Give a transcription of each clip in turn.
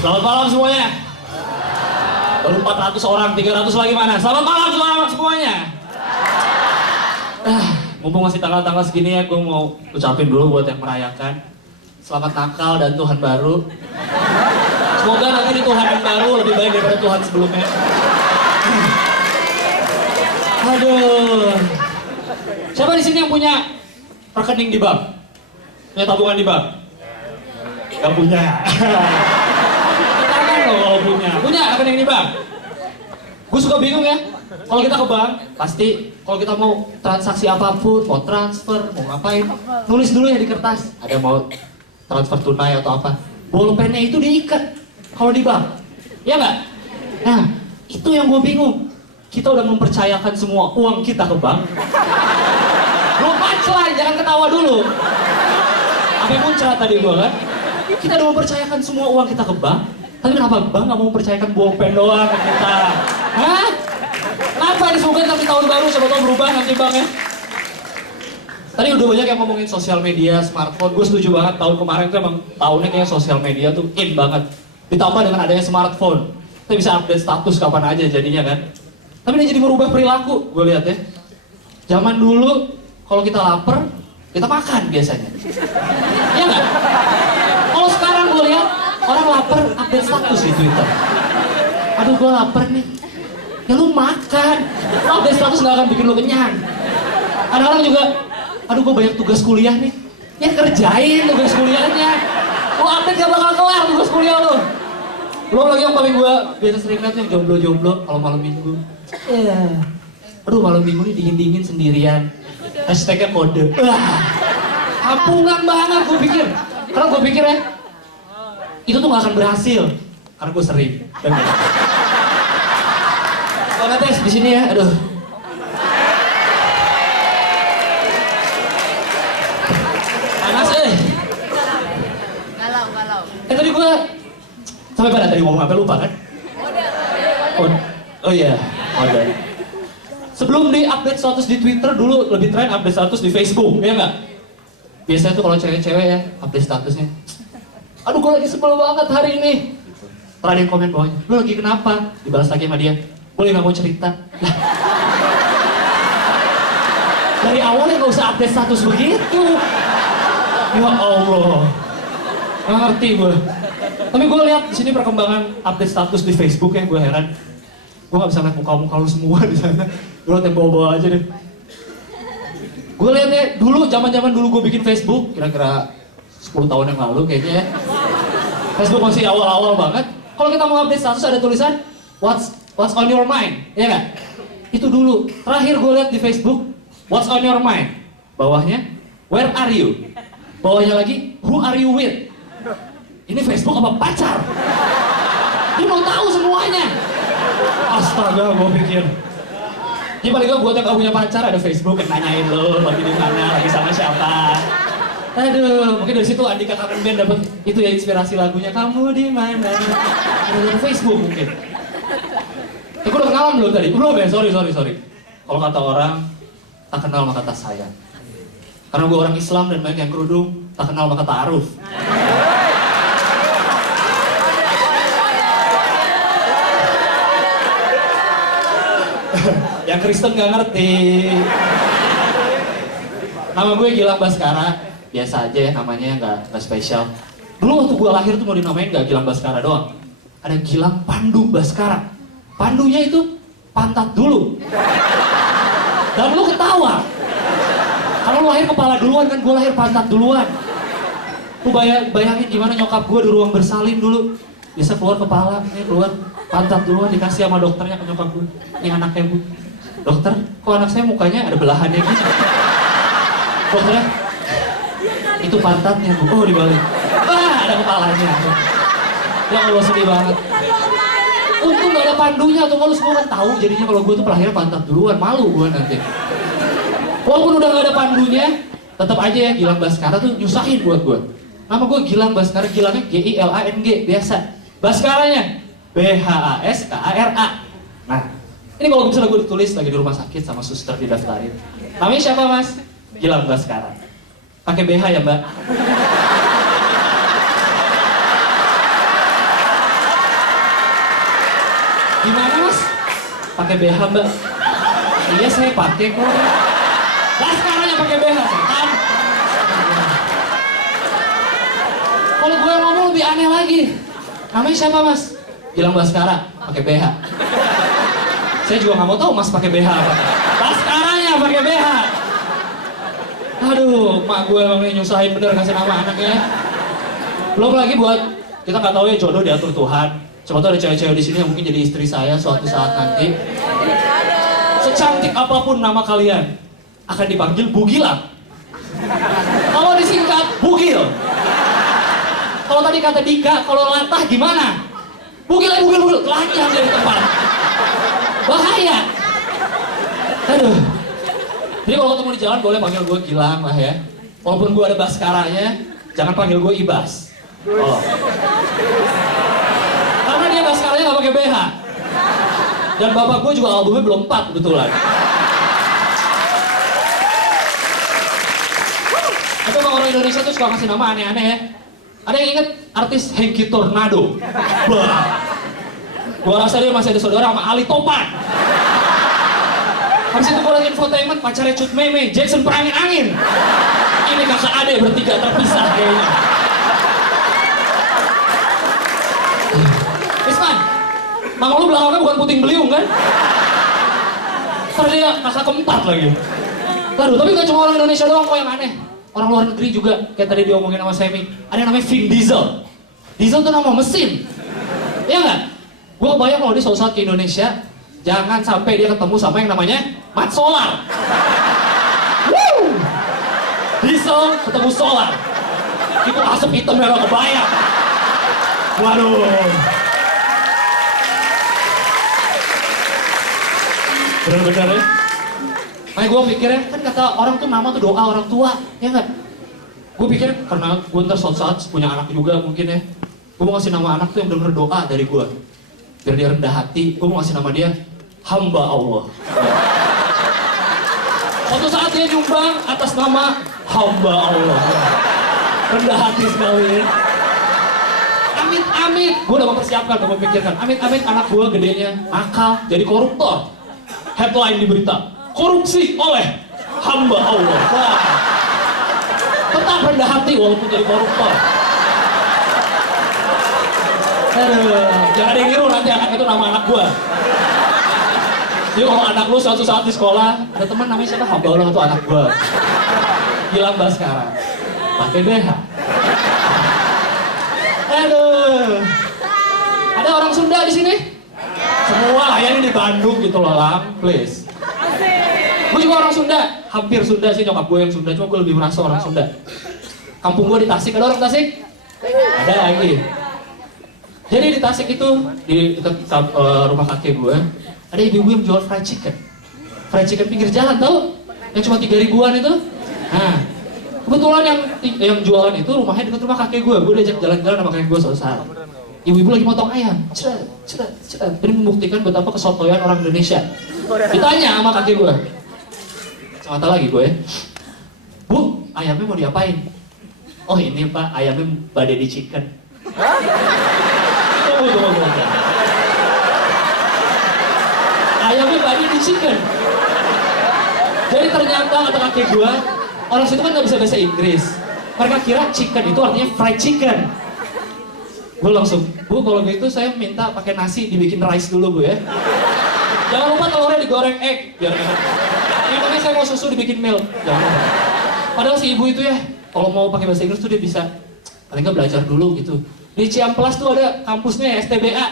Selamat malam semuanya. Baru 400 orang, 300 lagi mana? Selamat malam semuanya. Mumpung masih tanggal-tanggal segini ya, gue mau ucapin dulu buat yang merayakan. Selamat Natal dan Tuhan baru. Semoga nanti di Tuhan yang baru lebih baik daripada Tuhan sebelumnya. Aduh. Siapa di sini yang punya rekening di bank? Punya tabungan di bank? Gak punya. Tangan loh kalau punya. Punya rekening di bank? Gue suka bingung ya. Kalau kita ke bank, pasti kalau kita mau transaksi apapun, mau transfer, mau ngapain, nulis dulu ya di kertas. Ada mau transfer tunai atau apa. Bolpennya itu diikat kalau di bank. Ya nggak? Nah, itu yang gue bingung. Kita udah mempercayakan semua uang kita ke bank. Belum punchline, jangan ketawa dulu. Apa yang muncrat tadi gue kan? Kita udah mempercayakan semua uang kita ke bank. Tapi kenapa bank nggak mau mempercayakan bolpen doang ke kita? Hah? Kenapa ini? Semoga nanti tahun baru siapa tahu berubah nanti banknya. Tadi udah banyak yang ngomongin sosial media, smartphone. Gue setuju banget, tahun kemarin tuh emang tahunnya kayak sosial media tuh in banget. Ditambah dengan adanya smartphone, kita bisa update status kapan aja jadinya kan. Tapi ini jadi merubah perilaku, gue lihat ya. Zaman dulu, kalau kita lapar, kita makan biasanya. Iya nggak? Kalau sekarang gue lihat, orang lapar update status di Twitter. Aduh, gue lapar nih. Ya lu makan. Update status nggak akan bikin lu kenyang. Ada orang juga, aduh gue banyak tugas kuliah nih. Ya kerjain tugas kuliahnya. Lu update gak bakal kelar tugas kuliah lu. Belum lagi yang paling gue biasa sering lihat yang jomblo-jomblo kalau malam minggu. Aduh malam minggu ini dingin-dingin sendirian. Hashtagnya kode. Kampungan banget gue pikir. Karena gue pikir ya, itu tuh gak akan berhasil. Karena gue sering. Kalau tes di sini ya, aduh. Panas Galau. Tadi gue sampai pada tadi ngomong apa lupa kan? Oh iya, model. Sebelum di update status di Twitter dulu lebih tren update status di Facebook, ya nggak? Biasanya tuh kalau cewek-cewek ya update statusnya. Aduh, gue lagi sebel banget hari ini. Terus ada yang komen bawahnya, lu lagi kenapa? Dibalas lagi sama dia, boleh nggak mau cerita? Dari awalnya nggak usah update status begitu. Ya Allah, nggak ngerti gue. Tapi gue lihat di sini perkembangan update status di Facebook ya, gue heran. Gue nggak bisa lihat muka-muka lu semua di sana. Gue liat yang bawa-bawa aja deh. Gue lihat ya, dulu zaman-zaman dulu gue bikin Facebook, kira-kira 10 tahun yang lalu kayaknya ya. Facebook masih awal-awal banget. Kalau kita mau update status ada tulisan What's on your mind, ya nggak? Itu dulu. Terakhir gue lihat di Facebook, What's on your mind. Bawahnya, Where are you? Bawahnya lagi, Who are you with? Ini Facebook apa pacar? Dia mau tahu semuanya. Astaga, gue pikir. Ini paling gak buat yang gak punya pacar ada Facebook yang nanyain lo lagi di mana, lagi sama siapa. Aduh, mungkin dari situ Andika Kangen Band dapat itu ya inspirasi lagunya kamu di mana. Dari Facebook mungkin. Gue udah kenalan belum tadi? Belum ya, sorry. Kalau kata orang, tak kenal maka tak sayang. Karena gue orang Islam dan banyak yang kerudung, tak kenal maka ta'aruf. Yang Kristen gak ngerti. Nama gue Gilang Baskara, biasa aja ya namanya, nggak spesial. Dulu waktu gue lahir tuh mau dinamain gak Gilang Baskara doang. Ada Gilang Pandu Baskara. Pandunya itu pantat dulu. Dan lu ketawa. Kalau lu lahir kepala duluan kan, gue lahir pantat duluan. Lu bayangin gimana nyokap gue di ruang bersalin dulu. Bisa keluar kepala, ini keluar pantat duluan, dikasih sama dokternya ke nyokap gue. Ini anaknya bu. Dokter, kok anak saya mukanya ada belahannya gitu? Dokternya, itu pantatnya bu. Oh dibalik. Ada kepalanya. Ya Allah, sedih banget. Untung gak ada pandunya, atau kalau semua kan tahu jadinya kalau gue tuh pelahirnya pantat duluan, malu gue nanti. Walaupun udah gak ada pandunya, tetap aja ya Gilang Baskara tuh nyusahin buat gue. Nama gue Gilang Baskara, Gilangnya G-I-L-A-N-G, biasa. Baskaranya B-H-A-S-K-A-R-A. Nah, ini kalau misalnya gue ditulis lagi di rumah sakit sama suster didaftarin. Namanya siapa mas? Gilang Baskara. Pakai BH ya mbak? Gimana mas? Pakai BH mbak? Iya saya pakai kok. Baskaranya pakai BH, setan. Kalau gue ngomong lebih aneh lagi. Namanya siapa mas? Gilang Baskara, pakai BH. Saya juga nggak mau tahu mas pakai BH apa. Baskaranya pakai BH. Aduh, mak gue emang nyusahin bener kasih nama anaknya. Belum lagi buat kita nggak tahu ya jodoh diatur Tuhan. Coba tuh ada cewek-cewek di sini yang mungkin jadi istri saya suatu saat nanti. Secantik apapun nama kalian akan dipanggil Bugilang. Kalau disingkat Bugil. Kalau tadi kata Dika, kalau latah gimana? Bugil, telanjang dari tempat. Bahaya. Aduh. Jadi kalau ketemu di jalan boleh panggil gue Gilang lah ya. Walaupun gue ada Baskaranya, jangan panggil gue Ibas. Oh. Karena dia Baskaranya gak pakai BH. Dan bapak gue juga albumnya belum 4 kebetulan. Itu bang orang Indonesia tuh suka kasih nama aneh-aneh ya. Ada yang inget artis Hengki Tornado? Bah. Gua rasa dia masih ada saudara sama Ali Topan. Habis itu gua lagi infotainment pacarnya Cut Meme, Jackson perangin-angin. Ini kakak ade bertiga terpisah kayaknya. Isman, mama lu belakangnya bukan puting beliung kan? Ntar dia kakak keempat lagi. Aduh, tapi gak cuma orang Indonesia doang kok yang aneh. Orang luar negeri juga, kayak tadi diomongin sama Semi. Ada yang namanya Vin Diesel. Diesel tuh nama mesin. Iya nggak? Gue kebayang kalau dia suatu saat ke Indonesia, jangan sampai dia ketemu sama yang namanya Mat Solar. Woo! Diesel ketemu Solar. Itu asap hitam yang gak kebayang. Waduh. Bener-bener ya. Makanya gue pikirnya, kan kata orang tuh nama tuh doa orang tua, ya nggak? Gue pikir karena gue ntar suatu saat punya anak juga mungkin ya, gue mau kasih nama anak tuh yang bener-bener doa dari gue. Biar dia rendah hati, gue mau kasih nama dia Hamba Allah. Suatu saat dia nyumbang atas nama Hamba Allah. Rendah hati sekali ya. Amit-amit, gue udah mempersiapkan, udah memikirkan. Amit-amit anak gue gedenya nakal, jadi koruptor. Headline di berita. Korupsi oleh hamba Allah. Wah. Tetap rendah hati walaupun jadi koruptor. Aduh, jangan dikira nanti anak itu nama anak gua. Jadi kalau anak lu suatu saat di sekolah, ada teman namanya siapa? Hamba Allah itu anak gua. Gilang Baskara. Pakai BH. Aduh. Ada orang Sunda di sini? Semua layanin di Bandung gitu loh, Lang. Please. Gue juga orang Sunda, hampir Sunda sih, nyokap gue yang Sunda, cuma gue lebih merasa orang Sunda. Kampung gue di Tasik, ada orang Tasik? Ada lagi. Jadi di Tasik itu, di dekat rumah kakek gue, ada ibu-ibu yang jual fried chicken. Fried chicken pinggir jalan, tau? Yang cuma 3 ribuan itu. Nah, kebetulan yang jualan itu rumahnya dekat rumah kakek gue diajak jalan-jalan sama kakek gue suatu saat. Ibu-ibu lagi motong ayam, ceret. Ini membuktikan betapa kesotoyan orang Indonesia. Ditanya sama kakek gue, mata lagi gue ya. Bu, ayamnya mau diapain? Oh ini pak, ayamnya badedi chicken. Tunggu. Ayamnya badedi chicken. Jadi ternyata kata kakek gue, orang situ kan gak bisa bahasa Inggris. Mereka kira chicken itu artinya fried chicken. Gue langsung, bu kalau gitu saya minta pakai nasi dibikin rice dulu bu ya. Jangan lupa telurnya digoreng egg biar enak. Ini makanya saya mau susu dibikin milk. Jangan lupa. Padahal si ibu itu ya, kalau mau pakai bahasa Inggris tuh dia bisa paling nggak belajar dulu gitu. Di Ciamplas tuh ada kampusnya ya, STBA,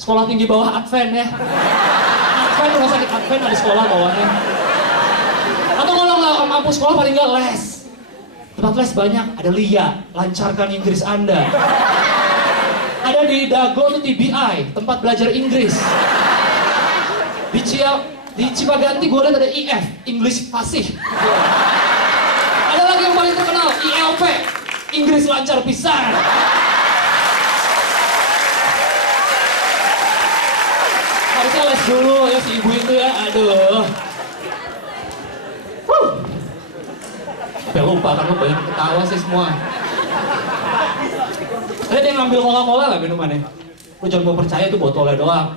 Sekolah Tinggi Bawah Advent ya. Advent, rumah sakit Advent ada sekolah bawahnya. Atau kalau nggak mampu sekolah paling nggak les. Tempat les banyak, ada LIA, lancarkan Inggris Anda. Ada di Dago tuh TBI, tempat belajar Inggris. Di Cipaganti gue lihat ada IF, English Fasih. Ada lagi yang paling terkenal, ILP, Inggris lancar pisan. Harusnya les dulu ya si ibu itu ya, aduh. Sampai lupa kan lu banyak ketawa sih semua. Ada yang ngambil Coca-Cola lah minumannya. Lu jangan mau percaya itu botolnya doang.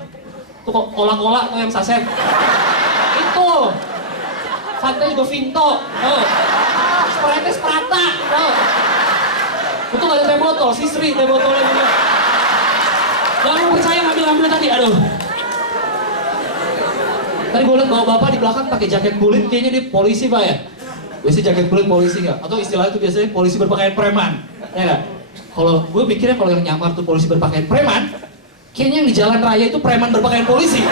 Tuh kola-kola tuh yang saset. Itu. Fanta juga Vinto. Oh. Sprite Sprata. Oh. Itu gak ada teh botol, Sisri teh botolnya juga. Gak mau percaya ngambil tadi, aduh. Tadi gue liat bawa bapak di belakang pakai jaket kulit, kayaknya dia polisi pak ya? Biasanya jaket kulit polisi nggak? Atau istilahnya itu biasanya polisi berpakaian preman, ya nggak? Kalau gue pikirnya kalau yang nyamar tuh polisi berpakaian preman, kayaknya yang di jalan raya itu preman berpakaian polisi.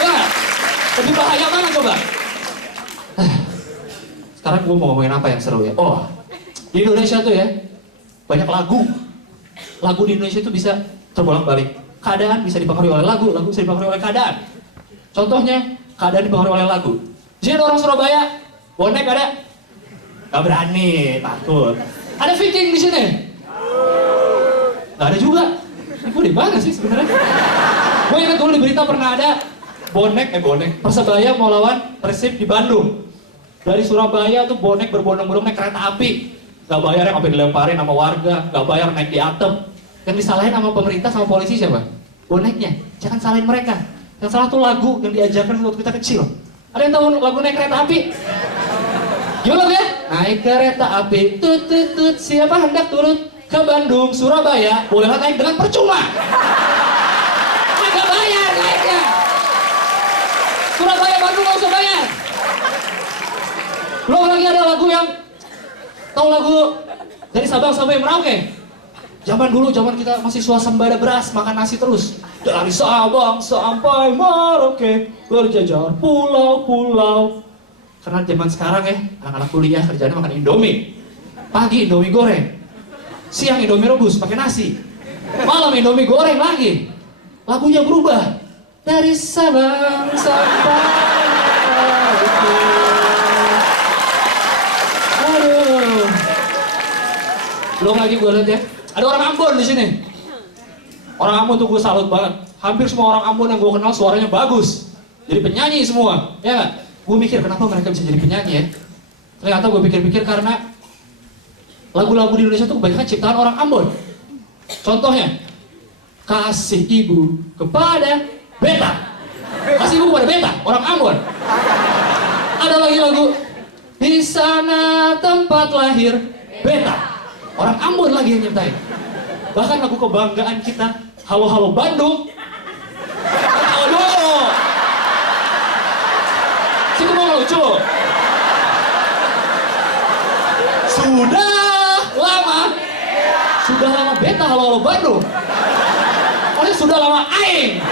Ya, lebih bahaya mana coba? Sekarang gue mau ngomongin apa yang seru ya? Oh, di Indonesia tuh ya, banyak lagu. Lagu di Indonesia itu bisa terbolak-balik. Keadaan bisa dipengaruhi oleh lagu, lagu bisa dipengaruhi oleh keadaan. Contohnya, keadaan dipengaruhi oleh lagu. Di sini ada orang Surabaya, bonek ada? Gak berani, takut. Ada Viking di sini? Gak ada juga. Ini gue di mana sih sebenarnya? Gue ingat dulu di berita pernah ada bonek, Persebaya mau lawan Persib di Bandung. Dari Surabaya tuh bonek berbondong-bondong naik kereta api. Gak bayar yang sampai dilemparin sama warga, gak bayar naik di atap. Yang disalahin sama pemerintah sama polisi siapa? Boneknya. Jangan salahin mereka. Yang salah tuh lagu yang diajarkan waktu kita kecil. Ada yang tahu lagu naik kereta api? Gimana ya? Naik kereta api, tut tut tut, siapa hendak turun ke Bandung, Surabaya, bolehlah naik dengan percuma. Nggak bayar naiknya. Surabaya, Bandung nggak usah bayar. Belum lagi ada lagu yang, tahu lagu dari Sabang sampai Merauke? Zaman dulu, zaman kita masih swasembada beras, makan nasi terus. Dari Sabang sampai Merauke, berjajar pulau-pulau. Karena zaman sekarang ya, anak-anak kuliah kerjanya makan Indomie. Pagi Indomie goreng, siang Indomie rebus pakai nasi, malam Indomie goreng lagi. Lagunya berubah. Dari Sabang sampai Merauke. Aduh. Belum lagi gue lihat ya. Ada orang Ambon di sini. Orang Ambon tuh gue salut banget. Hampir semua orang Ambon yang gue kenal suaranya bagus. Jadi penyanyi semua, ya gak? Gue mikir kenapa mereka bisa jadi penyanyi ya? Ternyata gue pikir-pikir karena lagu-lagu di Indonesia tuh kebanyakan ciptaan orang Ambon. Contohnya, kasih ibu kepada beta. Kasih ibu kepada beta, orang Ambon. Ada lagi lagu, di sana tempat lahir beta. Orang Ambon lagi yang nyiptain. Bahkan lagu kebanggaan kita, Halo Halo Bandung. Aduh. Situ mau lucu. Sudah lama beta Halo Halo Bandung. Oleh sudah lama aing.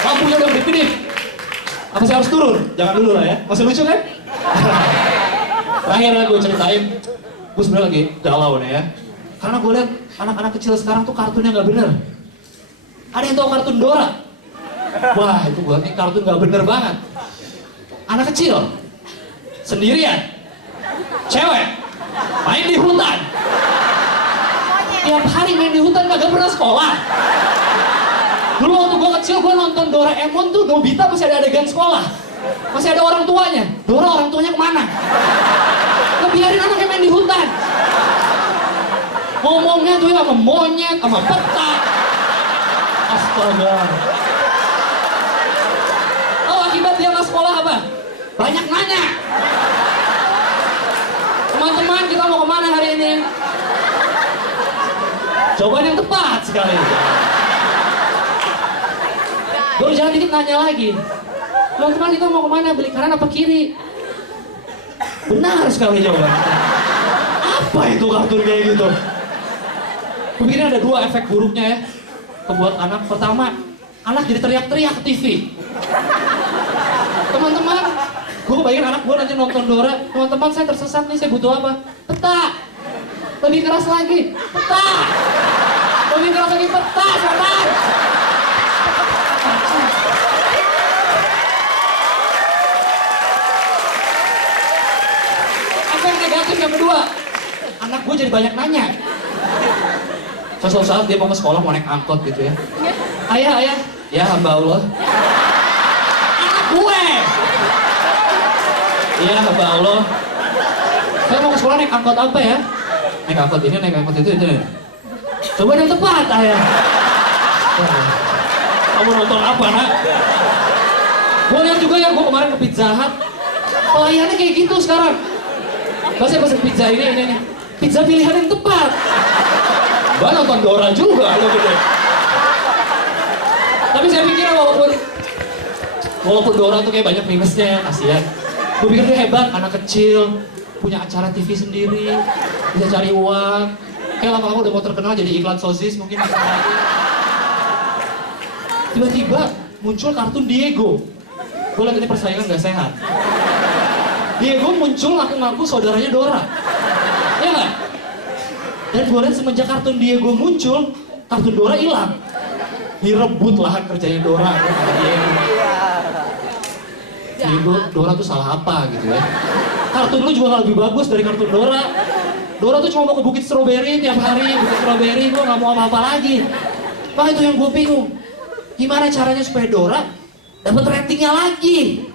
Lampunya udah kedip-kedip. Apa saya harus turun? Jangan dulu lah ya. Masih lucu kan? Terakhir ya gue ceritain. Gue sebenarnya lagi galau nih ya. Karena gue lihat anak-anak kecil sekarang tuh kartunnya nggak bener. Ada yang tahu kartun Dora? Wah itu gue nih kartun nggak bener banget. Anak kecil sendirian, cewek main di hutan. Tiap hari main di hutan kagak pernah sekolah. Dulu waktu gue kecil gue nonton Doraemon tuh Nobita masih ada adegan sekolah. Masih ada orang tuanya. Dora orang tuanya kemana? Ngebiarin anaknya main di hutan. Ngomongnya tuh ya sama monyet, sama peta. Astaga. Oh akibat dia nggak sekolah apa? Banyak nanya. Teman-teman kita mau kemana hari ini? Jawaban yang tepat sekali. Baru jalan dikit nanya lagi. Teman-teman kita mau kemana? Beli kanan apa kiri? Benar sekali jawaban. Apa itu kartun kayak gitu? Mungkin ada dua efek buruknya ya kebuat anak. Pertama, anak jadi teriak-teriak ke TV. Teman-teman, gue kebayangin anak gue nanti nonton Dora. Teman-teman saya tersesat nih, saya butuh apa? Peta. Lebih keras lagi. Peta. Lebih keras lagi peta, setan. Efek negatif yang kedua, anak gue jadi banyak nanya. Suatu saat dia mau ke sekolah, mau naik angkot gitu ya. Ayah, ya hamba Allah. Anak gue. Iya, hamba Allah. Saya mau ke sekolah naik angkot apa ya? Naik angkot ini, naik angkot itu. Coba yang tepat, ayah. Kamu nonton apa, nak? Gue lihat juga ya, gue kemarin ke Pizza Hut. Pelayannya kayak gitu sekarang. Saya pesen pizza ini. Pizza pilihan yang tepat. Mbak nonton Dora juga, lo gitu. Tapi saya pikir walaupun Dora tuh kayak banyak minusnya ya, kasihan. Gue pikir dia hebat, anak kecil, punya acara TV sendiri, bisa cari uang. Kayak lama-lama udah mau terkenal jadi iklan sosis mungkin. Tiba-tiba muncul kartun Diego. Gue liat ini persaingan gak sehat. Diego muncul ngaku-ngaku saudaranya Dora. Ya nggak? Dan gue liat semenjak kartun Diego muncul, kartun Dora hilang. Direbut lahan kerjanya Dora. Diego, Dora tuh salah apa gitu ya. Kartun lu juga gak lebih bagus dari kartun Dora. Dora tuh cuma mau ke Bukit Strawberry tiap hari, Bukit Strawberry, gue gak mau apa-apa lagi. Makanya itu yang gue bingung. Gimana caranya supaya Dora dapat ratingnya lagi?